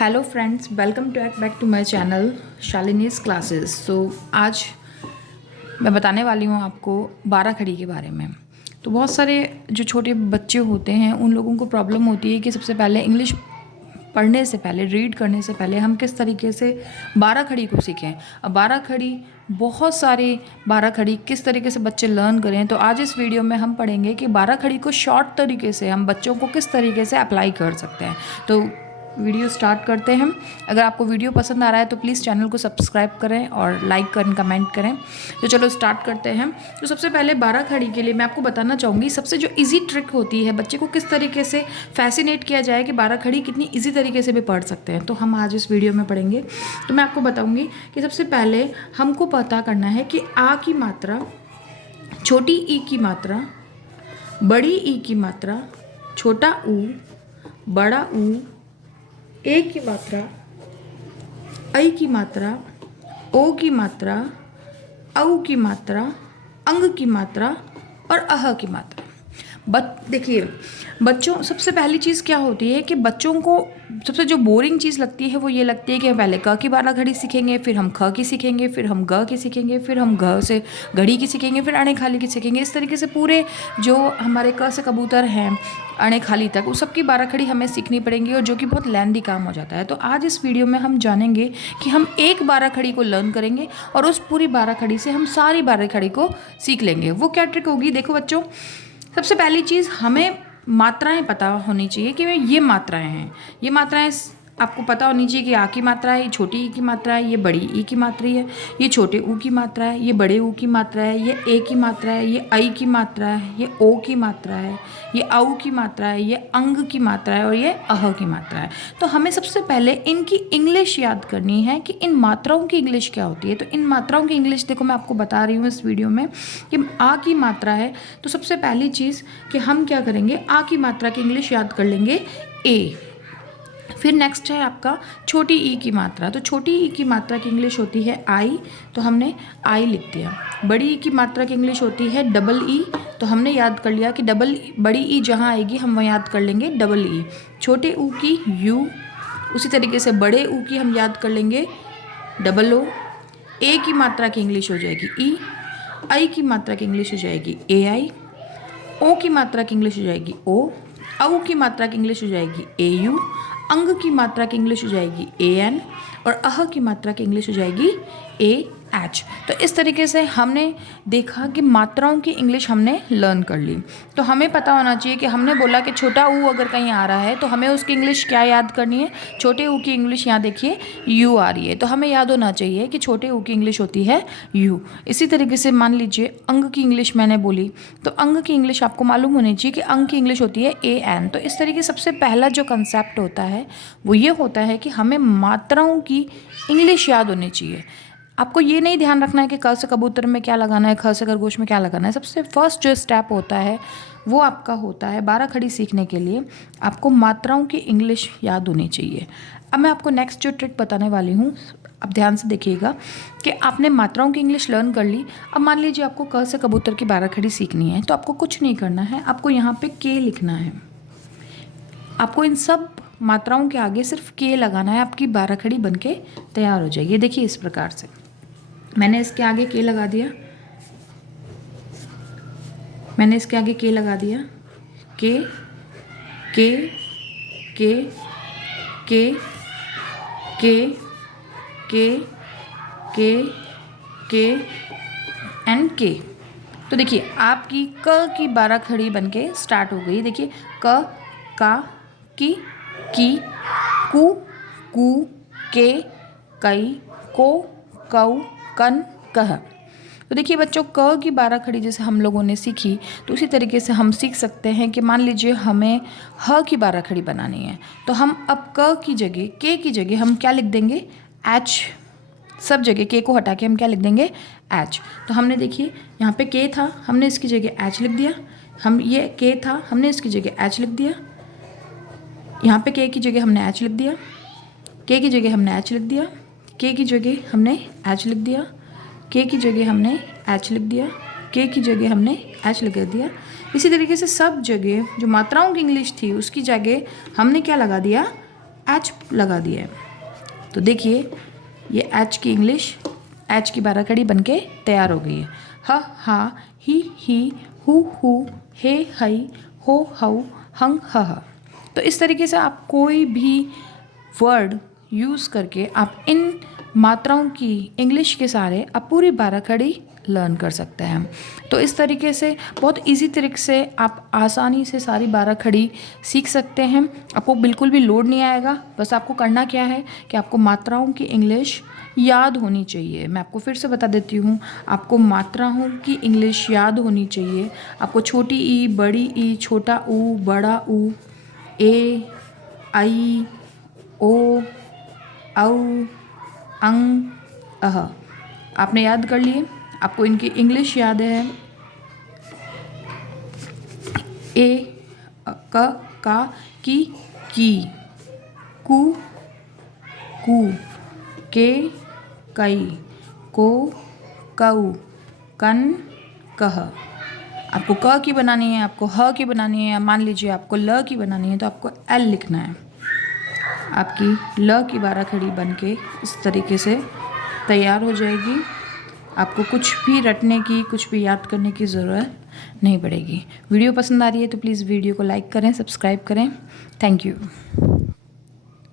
Hello friends, welcome back to my channel Shalini's classes. आज मैं बताने वाली हूँ आपको 12 खड़ी के बारे में। तो बहुत सारे जो छोटे बच्चे होते हैं उन लोगों को प्रॉब्लम होती है कि सबसे पहले इंग्लिश पढ़ने से पहले, रीड करने से पहले हम किस तरीके से 12 खड़ी को सीखें। अब 12 खड़ी, बहुत सारे 12 खड़ी किस तरीके से बच्चे लर्न करें। तो आज इस वीडियो में हम पढ़ेंगे कि 12 खड़ी को शॉर्ट तरीके से हम बच्चों को किस तरीके से अप्लाई कर सकते हैं। तो वीडियो स्टार्ट करते हैं। अगर आपको वीडियो पसंद आ रहा है तो प्लीज़ चैनल को सब्सक्राइब करें और लाइक करें, कमेंट करें। तो चलो स्टार्ट करते हैं। तो सबसे पहले 12 खड़ी के लिए मैं आपको बताना चाहूँगी सबसे जो इजी ट्रिक होती है बच्चे को किस तरीके से फैसिनेट किया जाए कि 12 खड़ी कितनी इजी तरीके से भी पढ़ सकते हैं। तो हम आज इस वीडियो में पढ़ेंगे। तो मैं आपको बताऊँगी कि सबसे पहले हमको पता करना है कि आ की मात्रा, छोटी ई की मात्रा, बड़ी ई की मात्रा, छोटा ऊ, बड़ा ऊ, ए की मात्रा, ऐ की मात्रा, ओ की मात्रा, औ की मात्रा, अंग की मात्रा और अह की मात्रा। देखिए बच्चों, सबसे पहली चीज़ क्या होती है कि बच्चों को सबसे जो बोरिंग चीज़ लगती है वो ये लगती है कि हम पहले क की 12 खड़ी सीखेंगे, फिर हम ख की सीखेंगे, फिर हम ग की सीखेंगे, फिर हम घ से घड़ी की सीखेंगे, फिर अणे खाली की सीखेंगे। इस तरीके से पूरे जो हमारे क से कबूतर हैं अणे खाली तक उस सब की 12 खड़ी हमें सीखनी पड़ेंगी, और जो कि बहुत लेंदी काम हो जाता है। तो आज इस वीडियो में हम जानेंगे कि हम एक 12 खड़ी को लर्न करेंगे और उस पूरी 12 खड़ी से हम सारी 12 खड़ी को सीख लेंगे। वो क्या ट्रिक होगी, देखो बच्चों, सबसे पहली चीज़ हमें मात्राएं पता होनी चाहिए कि ये मात्राएं हैं। ये मात्राएं आपको पता होनी चाहिए कि आ की मात्रा है, ये छोटी ई की मात्रा है, ये बड़ी ई की मात्रा है, ये छोटे ऊ की मात्रा है, ये बड़े ऊ की मात्रा है, ये ए की मात्रा है, ये ऐ की मात्रा है, ये ओ की मात्रा है, ये औ की मात्रा है, ये अंग की मात्रा है और ये अह की मात्रा है। तो हमें सबसे पहले इनकी इंग्लिश याद करनी है कि इन मात्राओं की इंग्लिश क्या होती है। तो इन मात्राओं की इंग्लिश देखो मैं आपको बता रही हूँ इस वीडियो में कि आ की मात्रा है। तो सबसे पहली चीज़ कि हम क्या करेंगे, आ की मात्रा की इंग्लिश याद कर लेंगे ए। फिर नेक्स्ट है आपका छोटी ई की मात्रा। तो छोटी ई की मात्रा की इंग्लिश होती है आई, तो हमने आई लिख दिया। बड़ी ई की मात्रा की इंग्लिश होती है डबल ई, तो हमने याद कर लिया कि बड़ी ई जहाँ आएगी हम वहाँ याद कर लेंगे डबल ई। छोटे ऊ की यू, उसी तरीके से बड़े ऊ की हम याद कर लेंगे डबल ओ। ए की मात्रा की इंग्लिश हो जाएगी ई, आई की मात्रा की इंग्लिश हो जाएगी ए आई, ओ की मात्रा की इंग्लिश हो जाएगी ओ, औ की मात्रा की इंग्लिश हो जाएगी ए यू, अंग की मात्रा की इंग्लिश हो जाएगी ए एन और अह की मात्रा की इंग्लिश हो जाएगी ए एच। तो इस तरीके से हमने देखा कि मात्राओं की इंग्लिश हमने लर्न कर ली। तो हमें पता होना चाहिए कि हमने बोला कि छोटा ऊ अगर कहीं आ रहा है तो हमें उसकी इंग्लिश क्या याद करनी है। छोटे ऊ की इंग्लिश यहाँ देखिए यू आ रही है, तो हमें याद होना चाहिए कि छोटे ऊ की इंग्लिश होती है यू। इसी तरीके से मान लीजिए अंग की इंग्लिश मैंने बोली, तो अंग की इंग्लिश आपको मालूम होनी चाहिए कि अंग की इंग्लिश होती है ए एन। तो इस तरीके सबसे पहला जो कंसेप्ट होता है वो ये होता है कि हमें मात्राओं की इंग्लिश याद होनी चाहिए। आपको ये नहीं ध्यान रखना है कि क से कबूतर में क्या लगाना है, ख से खरगोश में क्या लगाना है। सबसे फर्स्ट जो स्टेप होता है वो आपका होता है 12 खड़ी सीखने के लिए आपको मात्राओं की इंग्लिश याद होनी चाहिए। अब मैं आपको नेक्स्ट जो ट्रिक बताने वाली हूँ, अब ध्यान से देखिएगा कि आपने मात्राओं की इंग्लिश लर्न कर ली। अब मान लीजिए आपको क से कबूतर की 12 खड़ी सीखनी है, तो आपको कुछ नहीं करना है, आपको यहाँ पे के लिखना है। आपको इन सब मात्राओं के आगे सिर्फ के लगाना है, आपकी 12 खड़ी बन के तैयार हो जाएगी। देखिए इस प्रकार से मैंने इसके आगे के लगा दिया, मैंने इसके आगे के लगा दिया, के के के के के के के के एंड के। तो देखिए आपकी क की 12 खड़ी बन के स्टार्ट हो गई। देखिए क, का, की, कू, कू, के, कई, को, कौ, कन, कह। तो देखिए बच्चों क की 12 खड़ी जैसे हम लोगों ने सीखी, तो उसी तरीके से हम सीख सकते हैं कि मान लीजिए हमें ह की 12 खड़ी बनानी है, तो हम अब क की जगह, के की जगह हम क्या लिख देंगे, एच। सब जगह के को हटा के हम क्या लिख देंगे, एच। तो हमने देखिए यहाँ पे के था, हमने इसकी जगह एच लिख दिया। हम ये के था, हमने इसकी जगह एच लिख दिया। यहाँ पे के की जगह हमने एच लिख दिया, के की जगह हमने एच लिख दिया, के की जगह हमने एच लिख दिया, के की जगह हमने एच लिख दिया, के की जगह हमने एच लगा दिया। इसी तरीके से सब जगह जो मात्राओं की इंग्लिश थी उसकी जगह हमने क्या लगा दिया, एच लगा दिया है। तो देखिए ये एच की इंग्लिश, एच की 12 खड़ी बनके तैयार हो गई है। ह हा, ही, हु, हे हई, हो हऊ, हंग ह। तो इस तरीके से आप कोई भी वर्ड यूज़ करके आप इन मात्राओं की इंग्लिश के सारे आप पूरी 12 खड़ी लर्न कर सकते हैं। तो इस तरीके से बहुत इजी तरीके से आप आसानी से सारी 12 खड़ी सीख सकते हैं। आपको बिल्कुल भी लोड नहीं आएगा। बस आपको करना क्या है कि आपको मात्राओं की इंग्लिश याद होनी चाहिए। मैं आपको फिर से बता देती हूँ, आपको मात्राओं की इंग्लिश याद होनी चाहिए। आपको छोटी ई, बड़ी ई, छोटा ऊ, बड़ा ऊ, ए, आई, ओ, औ, अंग, अह आपने याद कर लिए। आपको इनकी इंग्लिश याद है। ए, क, का, की, कु, के, कई, को, कऊ, कन, कह। आपको क की बनानी है, आपको ह की बनानी है, मान लीजिए आपको ल की बनानी है तो आपको एल लिखना है। आपकी ल की 12 खड़ी बन के इस तरीके से तैयार हो जाएगी। आपको कुछ भी रटने की, कुछ भी याद करने की ज़रूरत नहीं पड़ेगी। वीडियो पसंद आ रही है तो प्लीज़ वीडियो को लाइक करें, सब्सक्राइब करें। Thank you.